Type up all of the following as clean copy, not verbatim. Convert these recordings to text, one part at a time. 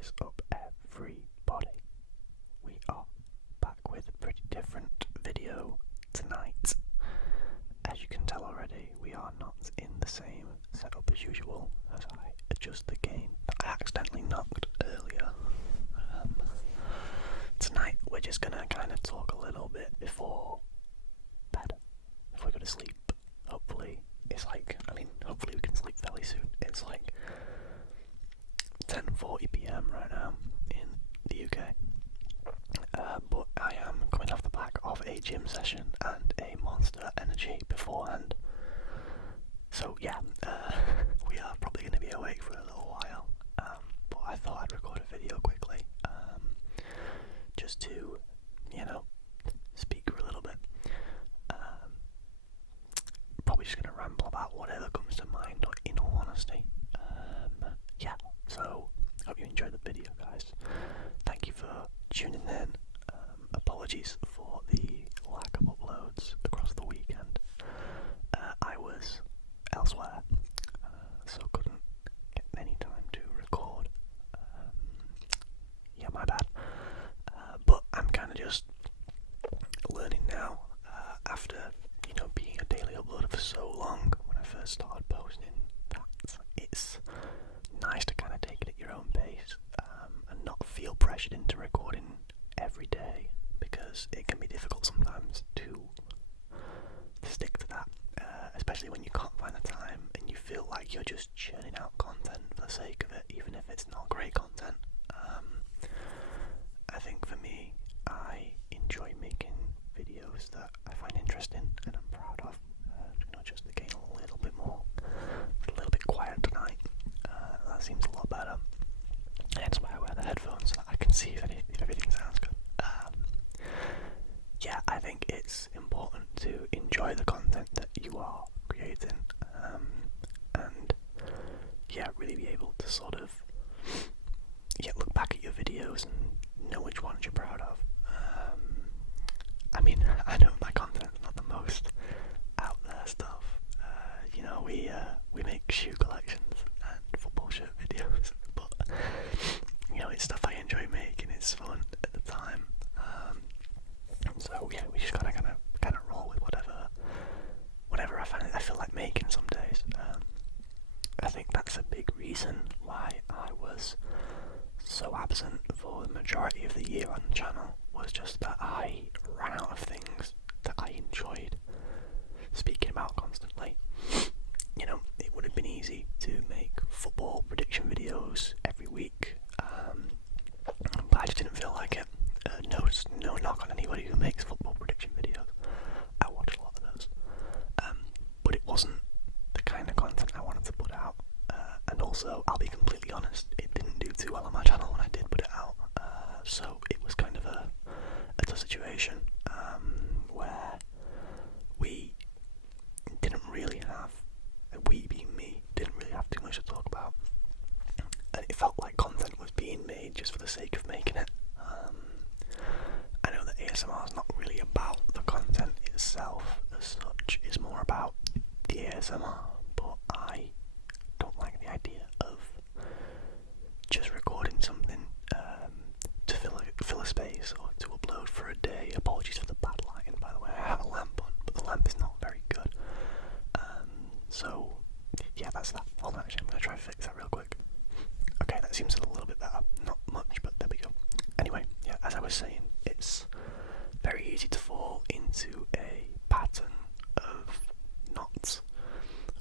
is up, everybody? We are back with a pretty different video tonight. As you can tell already, we are not in the same setup as usual as I adjust the game that I accidentally knocked earlier. Tonight we're just gonna kind of talk a little bit before bed, before we go to sleep. Hopefully hopefully we can sleep fairly soon. It's like 10:40 PM right now in the UK. But I am coming off the back of a gym session and a Monster Energy beforehand. So yeah, we are probably going to be awake for a little while. But I thought I'd record a video quickly, just to, speak for a little bit. Probably just going to ramble about whatever comes to mind, in all honesty. So hope you enjoyed the video, guys. Thank you for tuning in. Apologies for the lack of uploads across the weekend. I was elsewhere, so couldn't get any time to record. My bad. But I'm kind of just learning now, after being a daily uploader for so long. When I first started posting, that it's nice to kind of take it at your own pace, and not feel pressured into recording every day, because it can be difficult sometimes to stick to that, especially when you can't find the time and you feel like you're just churning out content for the sake of it, even if it's not great content. I think for me, I enjoy making videos that I find interesting and I'm proud of. Just to gain a little bit more, a little bit quiet tonight. That seems a lot better. Hence why I wear the headphones, so that I can see if everything sounds good. I think it's important to enjoy the content that you are creating, and really be able to sort of look back at your videos and know which ones you're proud of. I know my content's not the most out there stuff. We make shoe collections and football shirt videos, but it's stuff I enjoy making. It's fun at the time. So we just gotta kind of roll with whatever I feel like making some days. I think that's a big reason why I was so absent for the majority of the year on the channel, was just that I ran out of things that I enjoyed speaking about constantly. It would have been easy to make football prediction videos every week, but I just didn't feel like it. No knock on anybody who makes football prediction videos. I watch a lot of those, but it wasn't the kind of content I wanted to put out. And also, I'll be completely honest, it didn't do too well on my channel when I did put it out. So it was kind of a tough situation, where we didn't really have, we being me, didn't really have too much to talk about. And it felt like content was being made just for the sake of making it. I know that ASMR is not really about the content itself as such, it's more about the ASMR, but I don't like the idea of just recording something to fill a space or to upload for a day. Apologies for the bad lighting, by the way. I have a lamp on, but the lamp is not very good. That's that. Hold on, actually, I'm going to try to fix that real quick. Okay, that seems a little bit better. Not much, but there we go. Anyway, as I was saying, it's very easy to fall into a pattern of not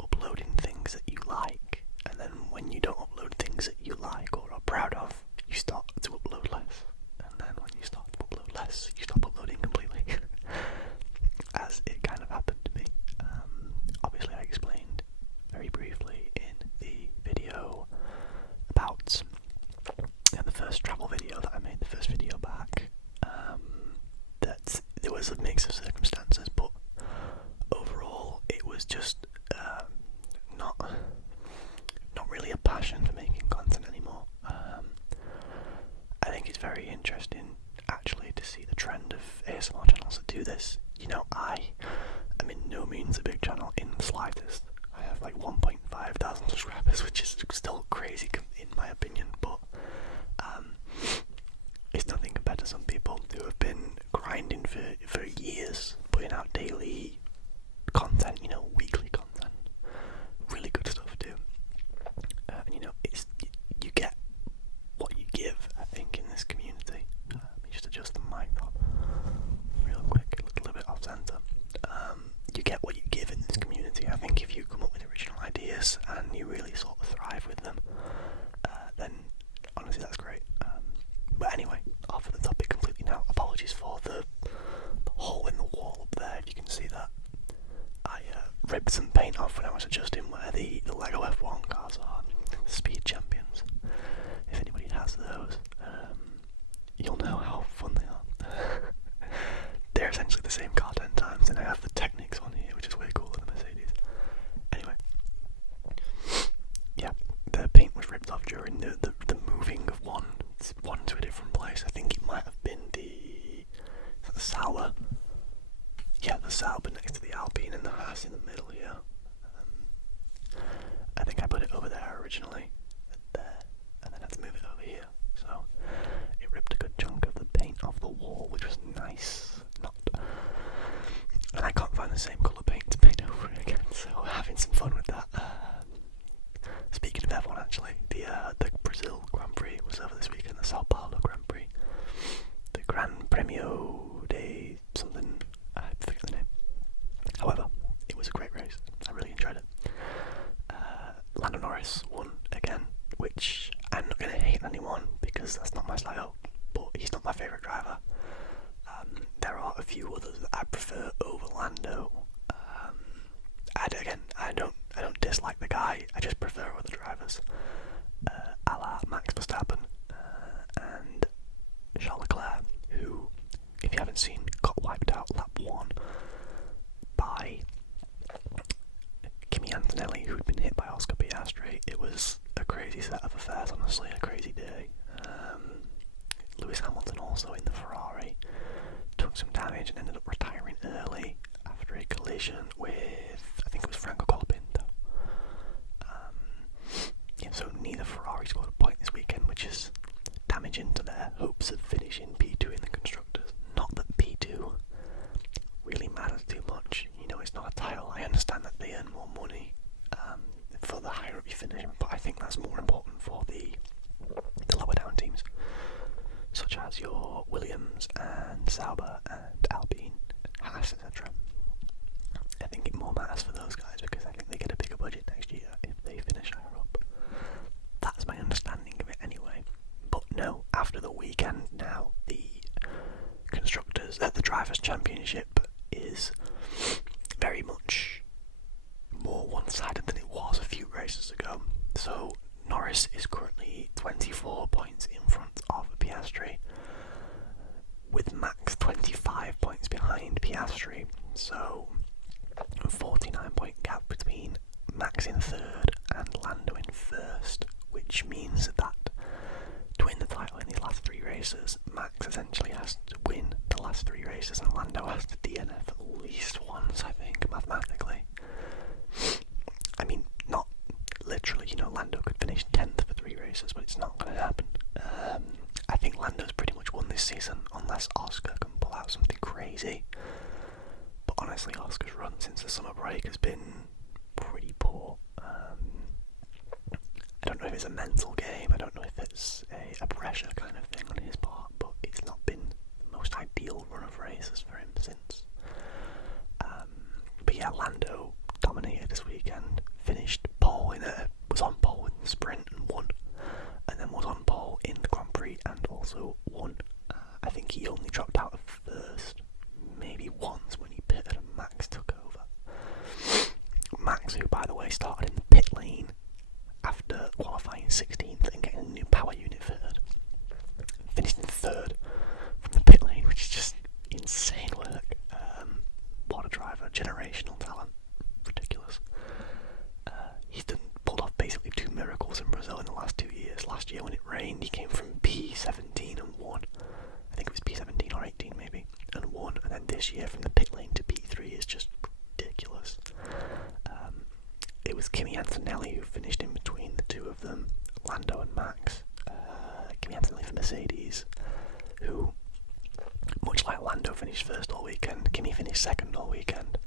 uploading things that you like, and then when you don't upload things that you like or are proud of, you start to upload less, and then when you start to upload less, you stop uploading completely. As it kind of happened to me. Obviously I explained very briefly in the video about the first travel video that I made, the first video back, that there was a mix of circumstances, but overall it was just not really a passion for making content anymore. I think it's very interesting actually to see the trend of ASMR channels that do this. I am in no means a big channel in the slightest. I have like 1,500 subscribers, which is still crazy in my opinion, but to some people who have been grinding for years, putting out daily content, weekly content. Really good stuff too. And it's you get what you give, I think, in this community. Let me just adjust the mic up real quick, a little bit off center. You get what you give in this community. I think if you come up with original ideas and you really sort of thrive with them, then honestly that's great. But anyway, off of the topic completely now. Apologies for the hole in the wall up there, if you can see that. I ripped some paint off when I was adjusting where the Lego F1 cars are, the Speed Champions. If anybody has those, you'll know how fun they are. They're essentially the same car 10 times, and I have the Technics on here, which is way cooler than the Mercedes. Anyway, yeah, the paint was ripped off during the moving of one to a different place. I think it might have been the Sauber. Yeah, the Sauber next to the Alpine and the Haas in the middle here. I think I put it over there originally, there, and then had to move it over here. So it ripped a good chunk of the paint off the wall, which was nice. And I can't find the same colour paint to paint over it again, so we're having some fun with that. Speaking of F1, actually, the Brazil Grand Prix was over this weekend, the Sao Paulo Grand Prix. The Gran Premio de something, I forget the name. However, it was a great race. I really enjoyed it. Lando Norris won again, which I'm not going to hate anyone because that's not my style, but he's not my favourite driver. There are a few others that I prefer over Lando. I don't dislike the guy. I just prefer other drivers, a la Max Verstappen and Charles Leclerc, who, if you haven't seen, got wiped out lap 1 by Kimi Antonelli, who'd been hit by Oscar Piastri. It was a crazy set of affairs, honestly, a crazy day. Lewis Hamilton also in the Ferrari took some damage and ended up retiring early after a collision with, I think it was Franco Colapinto. So neither Ferrari scored a point this weekend, which is damaging to their hopes of finishing P2 in the Constructors. Not that P2 really matters too much. It's not a title. I understand that they earn more money for the higher up you finish, but I think that's more important for the lower down teams, such as your Williams and Sauber and Alpine, Haas, etc. I think it more matters for those guys because I think they get a bigger budget next year if they finish higher up. That's my understanding of it anyway. But no, after the weekend now, the Drivers' Championship is very much more one-sided than it was a few races ago. So Norris is currently 24 points in front of Piastri, with Max 25 points behind Piastri. So a 49-point gap between Max in third and Lando in first, which means that to win the title in these last 3 races, Max essentially has to win the last 3 races and Lando has to DNF at least once, I think, mathematically. I mean, not literally, Lando could finish 10th for 3 races, but it's not going to happen. I think Lando's pretty much won this season, unless Oscar can pull out something crazy. But honestly, Oscar's run since the summer break has been pretty poor. I don't know if it's a mental game, I don't know if it's a pressure kind of thing on his part, but it's not been the most ideal run of races for him since. But yeah, Lando dominated this weekend, finished pole was on pole in the sprint and won, and then was on pole in the Grand Prix and also won. I think he only dropped out of first maybe once when he pitted and Max took over. Max, who by the way started in the pit lane after qualifying 16th and getting a new power unit fitted, finished in third from the pit lane, which is just insane work. What a driver, generational talent, ridiculous. He's pulled off basically 2 miracles in Brazil in the last 2 years. Last year when it rained, he came from P17 and won. I think it was P17 or 18 maybe, and won. And then this year from the pit lane to P3 is just ridiculous. It was Kimi Antonelli who finished in between the two of them, Lando and Max. Kimi Antonelli for Mercedes, who Lando finished first all weekend, Kimi finished second all weekend,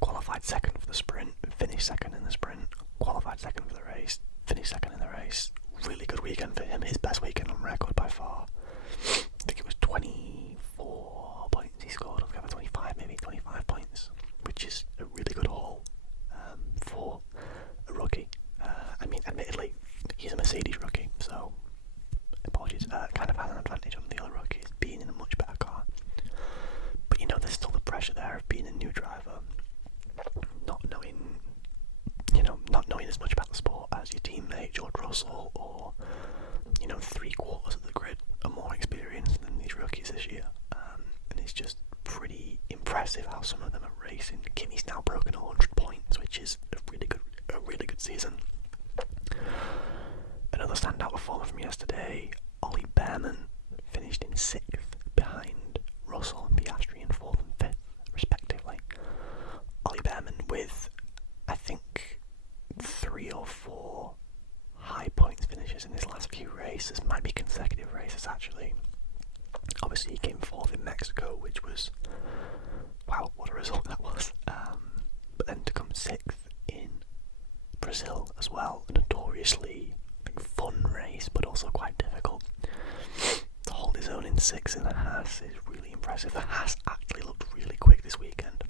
qualified second for the sprint, finished second in the sprint, qualified second for the race, finished second in the race. Really good weekend for him, his best weekend on record by far. I think it was 24 points he scored, altogether 25 maybe, 25 points, which is a really good haul for a rookie. I mean, admittedly, he's a Mercedes rookie, so apologies, kind of has an advantage on the other rookies, being in a much better car. But you know, there's still the pressure there of being a new driver, not knowing as much about the sport as your teammate George Russell, or 3/4 of the grid are more experienced than these rookies this year. And it's just pretty impressive how some of them are racing. Kimi's now broken 100 points, which is a really good season. Another standout performer from yesterday, Ollie Behrman, finished in 6th behind Russell and Piastri in 4th and 5th, respectively. Ollie Behrman with, I think, 3 or 4 high points finishes in his last few races, might be consecutive races actually. Obviously he came 4th in Mexico, which was, wow, what a result that was. But then to come 6th in Brazil as well, a notoriously fun race, but also quite difficult. To hold his own in 6th in the Haas is really impressive. The Haas actually looked really quick this weekend.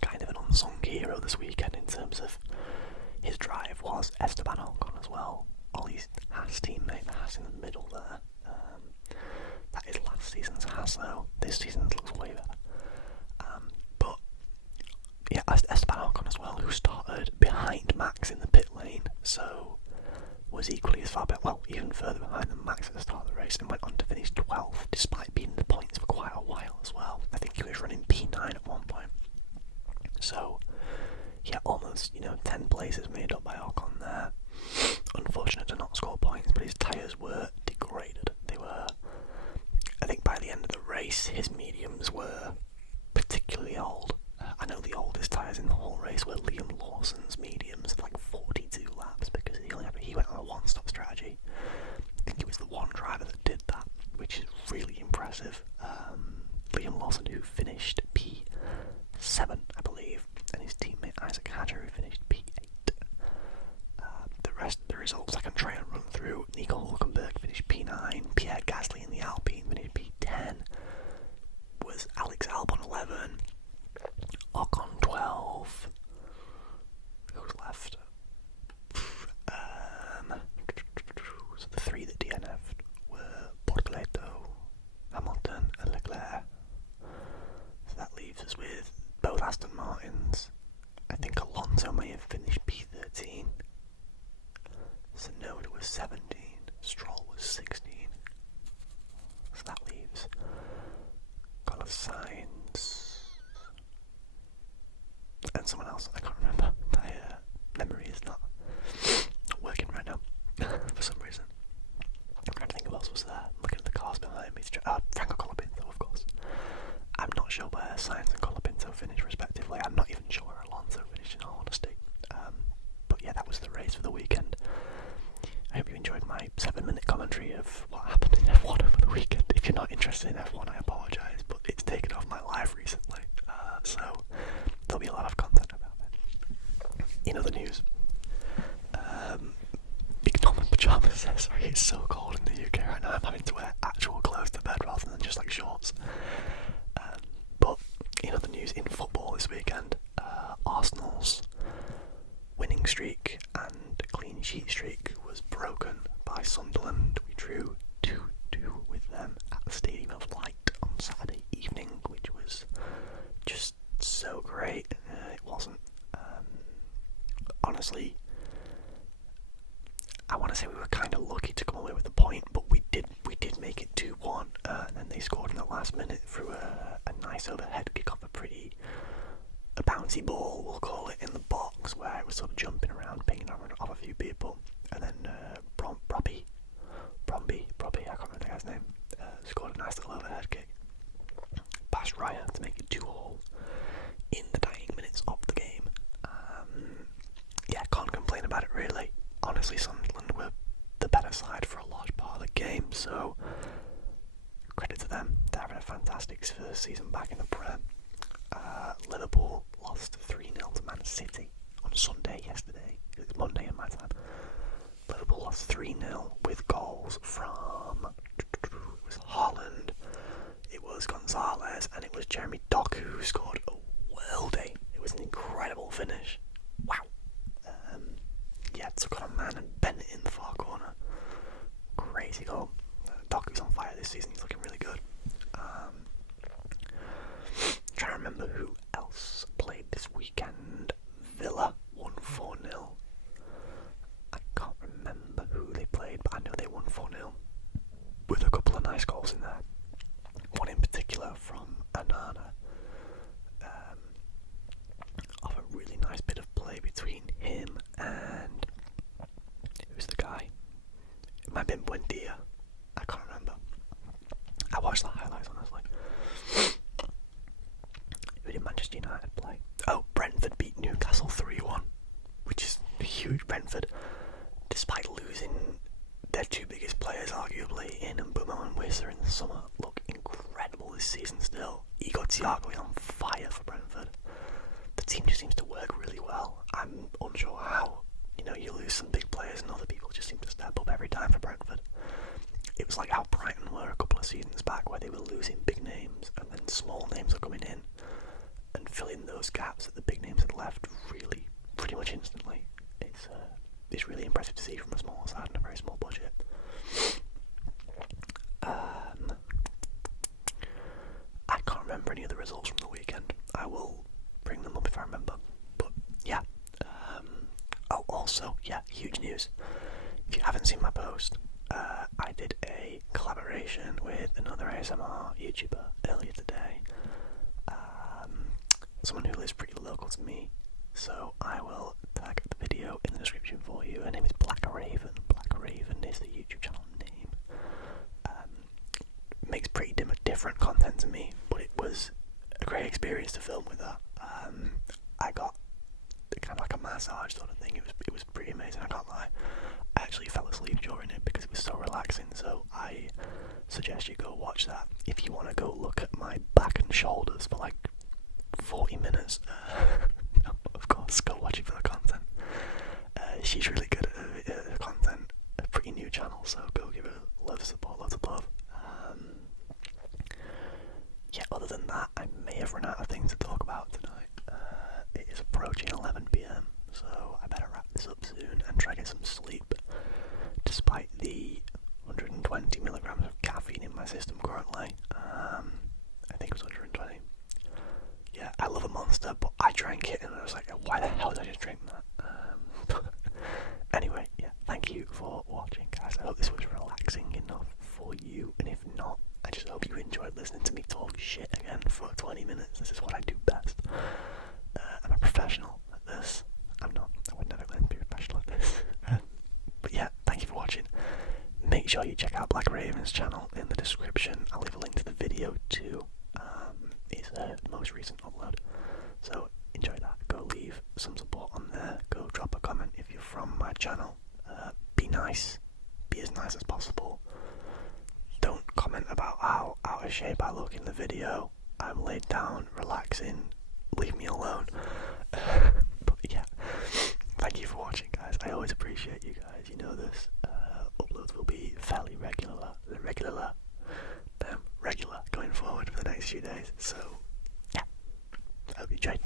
Kind of an unsung hero this weekend in terms of his drive was Esteban Ocon as well. Ollie's Haas teammate, the Haas in the middle there. That is last season's Haas though. This season's looks way better. But yeah, Esteban Ocon as well, who started behind Max in the pit lane, so was equally as far back, well, even further behind than Max at the start of the race, and went on to finish 12th, despite being in the points for quite a while as well. I think he was running P9 at one point. So, yeah, almost, 10 places made up by Ocon there. Unfortunate to not score points, but his tyres were degraded. They were, I think by the end of the race, his mediums were particularly old. I know the oldest tyres in the whole race were Liam Lawson's mediums, like 42 laps, because he went on a one-stop strategy. I think he was the one driver that did that, which is really impressive. Liam Lawson, who finished P7, I believe, and his teammate Isaac Hadjar, who finished P8. The rest of the results I can try and run through. Nico Hulkenberg finished P9, Pierre Gasly in the Alpine finished P10, was Alex Albon 11, Ocon 12, who was left? So the 3 that DNF'd were Bortoleto, Hamilton and Leclerc. So that leaves us with both Aston Martins. I think Alonso may have finished P13. Tsunoda was 17, Stroll was 16. So that leaves Carlos Sainz and someone else, I can't remember. My memory is not working right now for some reason. I'm trying to think who else was there. Looking at the cars behind me. Franco Colapinto, of course. I'm not sure where Sainz and Colapinto finished respectively. I'm not even sure where Alonso finished, in all honesty. But yeah, that was the race for the weekend. I hope you enjoyed my 7-minute commentary of what happened in F1 over the weekend. If you're not interested in F1, I apologise, but it's taken off my life recently, so there'll be a lot of content about it. In other news, Big Tom in pyjamas says, sorry, it's so cold in the UK right now, I'm having to wear actual clothes to bed rather than just like shorts. But in other news, in football this weekend, Arsenal's winning streak and clean sheet streak was broken by Sunderland. We drew 2-2 with them at the Stadium of Light on Saturday evening, which was just so great. It wasn't. Honestly, I want to say we were kind of lucky to come away with the point, but we did make it 2-1, and then they scored in the last minute through a nice overhead kick off a bouncy ball, we'll call it, in the box, where it was sort of jumping around, pinging off a few people, and then Bromby, I can't remember the guy's name, scored a nice little overhead kick past Raya to make it 2-2 in the dying minutes of the game. Yeah, can't complain about it really. Honestly, Sunderland were the better side for a large part of the game, so credit to them. they're having a fantastic first season back in the Prem. Liverpool lost 3-0 to Man City on Sunday yesterday. It was Monday in my time. Liverpool lost 3-0 with goals from it was Haaland, it was Gonzalez, and it was Jeremy Doku who scored a worldie. It was an incredible finish. Wow. Took on a man and bent it in the far corner. Crazy goal. Doku's on fire this season. He's looking really good. Trying to remember who else played this weekend. Villa won 4-0. I can't remember who they played, but I know they won 4-0 with a couple of nice goals in there. One in particular from Anana. Of a really nice bit of play between him and who's the guy? It might have been Buendia. I can't remember. I watched the highlights honestly. Who did Manchester United play? Oh, Brentford beat Newcastle 3-1, which is huge. Brentford, despite losing their two biggest players arguably in Mbeumo and Wissa in the summer, look incredible this season still. Igor Thiago is on fire for Brentford. The team just seems to work really well. I'm unsure how. You lose some big players and other people just seem to step up every time for Brentford. It was like how Brighton were a couple of seasons back, where they were losing big names and then small names are coming in and filling those gaps that the big names had left really pretty much instantly. It's really impressive to see from a small side and a very small budget. I can't remember any of the results from the weekend. I will bring them up if I remember. But yeah. Huge news. If you haven't seen my post, I did a collaboration with another ASMR YouTuber earlier today. Someone who lives pretty local to me. So I will tag the video in the description for you. Her name is Black Raven. Black Raven is the YouTube channel name. Makes pretty different content to me, but it was a great experience to film with her. I got kind of like a massage sort of thing. It was pretty amazing, I can't lie. I actually fell asleep during it because it was so relaxing, so I suggest you go watch that. If you want to go look at my back and shoulders for like 40 minutes, of course, go watch it for the content. She's really good at her content, a pretty new channel, so go give her loads of support, loads of love. Other than that, I may have run out of things to talk about tonight. It is approaching 11 PM, so I better wrap this up soon and try to get some sleep. Despite the 120 milligrams of caffeine in my system currently, I think it was 120. Yeah, I love a Monster, but I drank it and I was like, why the hell did I just drink that? Anyway, thank you for watching, guys. I hope this was relaxing enough for you, and if not, I just hope you enjoyed listening to me talk shit again for 20 minutes. This is what I do best. I'm a professional at this. I'm not. I would never claim to be a professional at this. But thank you for watching. Make sure you check out Black Raven's channel in the description. I'll leave a link to the video too. It's her most recent upload. So enjoy that. Go leave some support on there. Go drop a comment if you're from my channel. Be nice. Be as nice as possible. Don't comment about how out of shape I look in the video. I'm laid down, relaxing. Leave me alone. But thank you for watching, guys. I always appreciate you guys. You know this. Uploads will be fairly regular going forward for the next few days. So I hope you enjoyed.